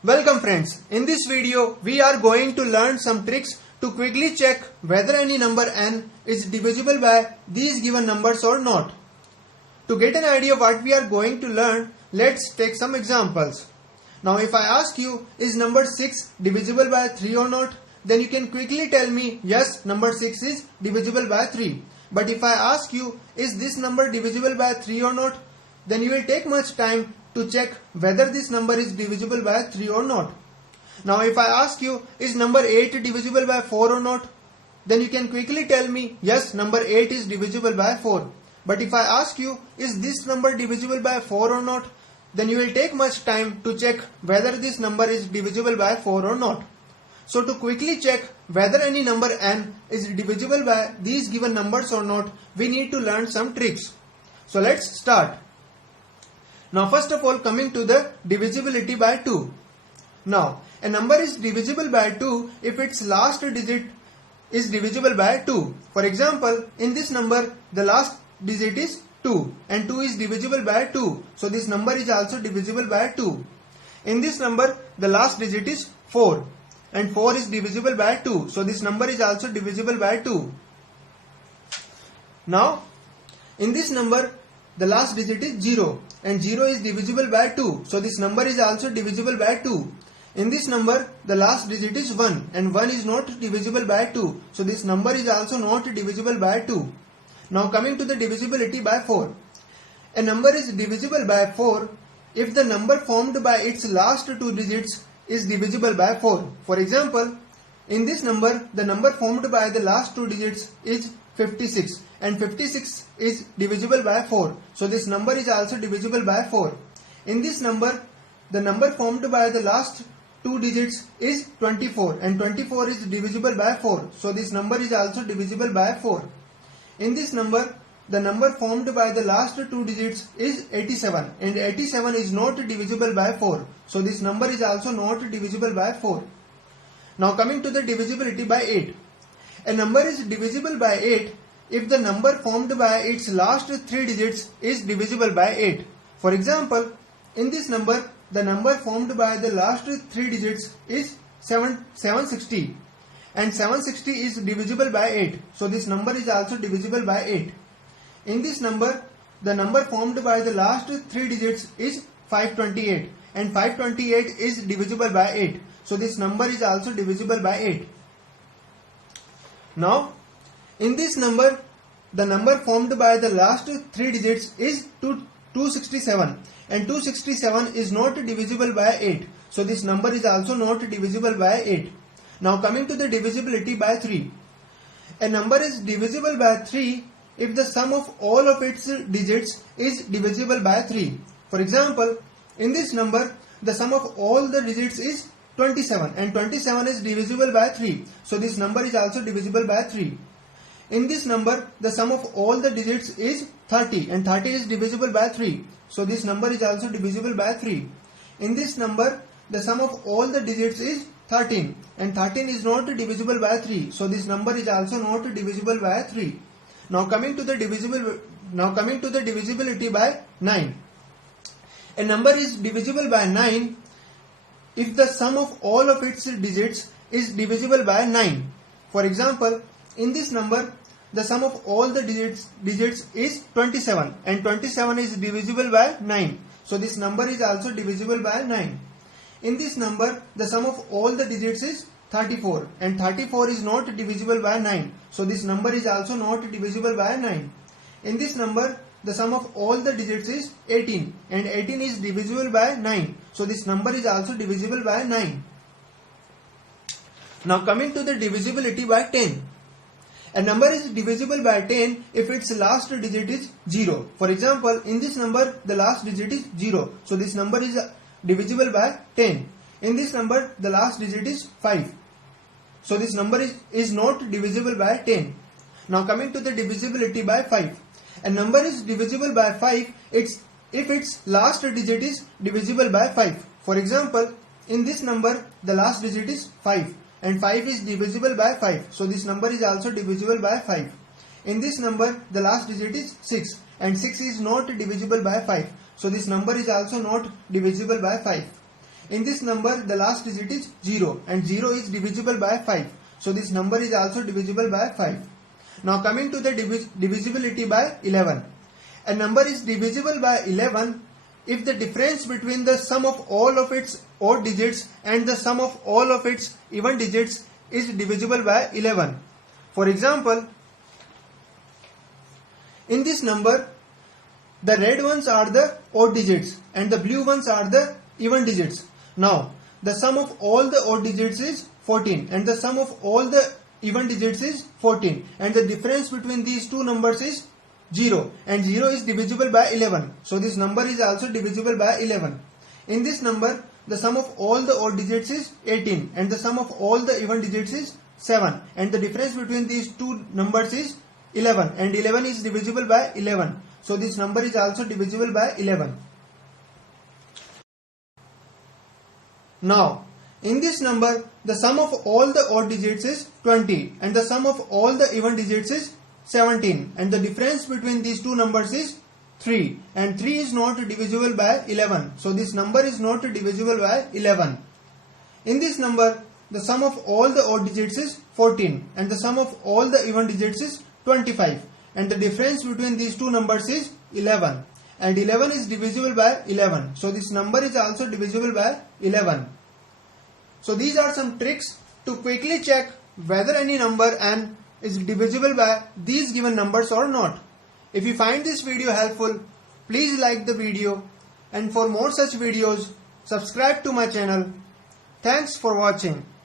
Welcome friends, in this video we are going to learn some tricks to quickly check whether any number n is divisible by these given numbers or not. To get an idea of what we are going to learn, let's take some examples. Now if I ask you, is number 6 divisible by 3 or not? Then you can quickly tell me, yes, number 6 is divisible by 3. But if I ask you, is this number divisible by 3 or not? Then you will take much time to check whether this number is divisible by 3 or not. Now if I ask you, is number 8 divisible by 4 or not? Then you can quickly tell me, yes, number 8 is divisible by 4. But if I ask you, is this number divisible by 4 or not? Then you will take much time to check whether this number is divisible by 4 or not. So to quickly check whether any number n is divisible by these given numbers or not, we need to learn some tricks. So let's start. Now first of all, coming to the divisibility by 2. Now a number is divisible by 2 if its last digit is divisible by 2. For example, in this number the last digit is 2 and 2 is divisible by 2. So this number is also divisible by 2. In this number the last digit is 4 and 4 is divisible by 2. So this number is also divisible by 2. Now in this number the last digit is 0 and 0 is divisible by 2. So this number is also divisible by 2. In this number the last digit is 1 and 1 is not divisible by 2. So this number is also not divisible by 2. Now coming to the divisibility by 4. A number is divisible by 4 if the number formed by its last two digits is divisible by 4. For example, in this number the number formed by the last two digits is 56 and 56 is divisible by 4. So this number is also divisible by 4. In this number the number formed by the last two digits is 24 and 24 is divisible by 4. So this number is also divisible by 4. In this number the number formed by the last two digits is 87 and 87 is not divisible by 4. So this number is also not divisible by 4. Now coming to the divisibility by 8. A number is divisible by 8 if the number formed by its last three digits is divisible by 8. For example, in this number the number formed by the last three digits is 760 and 760 is divisible by 8. So this number is also divisible by 8. In this number the number formed by the last three digits is 528 and 528 is divisible by 8. So this number is also divisible by 8. Now in this number the number formed by the last three digits is 267 and 267 is not divisible by 8. So this number is also not divisible by 8. Now coming to the divisibility by 3. A number is divisible by 3 if the sum of all of its digits is divisible by 3. For example, in this number the sum of all the digits is 27 and 27 is divisible by 3. So this number is also divisible by 3. In this number the sum of all the digits is 30 and 30 is divisible by 3. So this number is also divisible by 3. In this number the sum of all the digits is 13 and 13 is not divisible by 3. So this number is also not divisible by 3. Now coming to the divisibility by 9. A number is divisible by 9 if the sum of all of its digits is divisible by 9. For example, in this number the sum of all the digits is 27 and 27 is divisible by 9. So this number is also divisible by 9. In this number the sum of all the digits is 34 and 34 is not divisible by 9. So this number is also not divisible by 9. In this number the sum of all the digits is 18 and 18 is divisible by 9. So this number is also divisible by 9. Now coming to the divisibility by 10. A number is divisible by 10 if its last digit is 0. For example, in this number the last digit is 0. So this number is divisible by 10. In this number the last digit is 5. So this number is not divisible by 10. Now coming to the divisibility by 5. A number is divisible by 5 if its last digit is divisible by 5. For example, in this number the last digit is 5 and 5 is divisible by 5. So this number is also divisible by 5. In this number the last digit is 6 and 6 is not divisible by 5. So this number is also not divisible by 5. In this number, the last digit is 0 and 0 is divisible by 5. So this number is also divisible by 5. Now coming to the divisibility by 11. A number is divisible by 11 if the difference between the sum of all of its odd digits and the sum of all of its even digits is divisible by 11. For example, in this number, the red ones are the odd digits and the blue ones are the even digits. Now, the sum of all the odd digits is 14 and the sum of all the even digits is 14, and the difference between these two numbers is 0, and 0 is divisible by 11. So this number is also divisible by 11. In this number, the sum of all the odd digits is 18 and the sum of all the even digits is 7, and the difference between these two numbers is 11, and 11 is divisible by 11. So this number is also divisible by 11. Now, in this number, the sum of all the odd digits is 20 and the sum of all the even digits is 17, and the difference between these two numbers is 3, and 3 is not divisible by 11. So this number is not divisible by 11. In this number, the sum of all the odd digits is 14 and the sum of all the even digits is 25, and the difference between these two numbers is 11, and 11 is divisible by 11. So this number is also divisible by 11. So these are some tricks to quickly check whether any number n is divisible by these given numbers or not. If you find this video helpful, please like the video, and for more such videos, subscribe to my channel. Thanks for watching.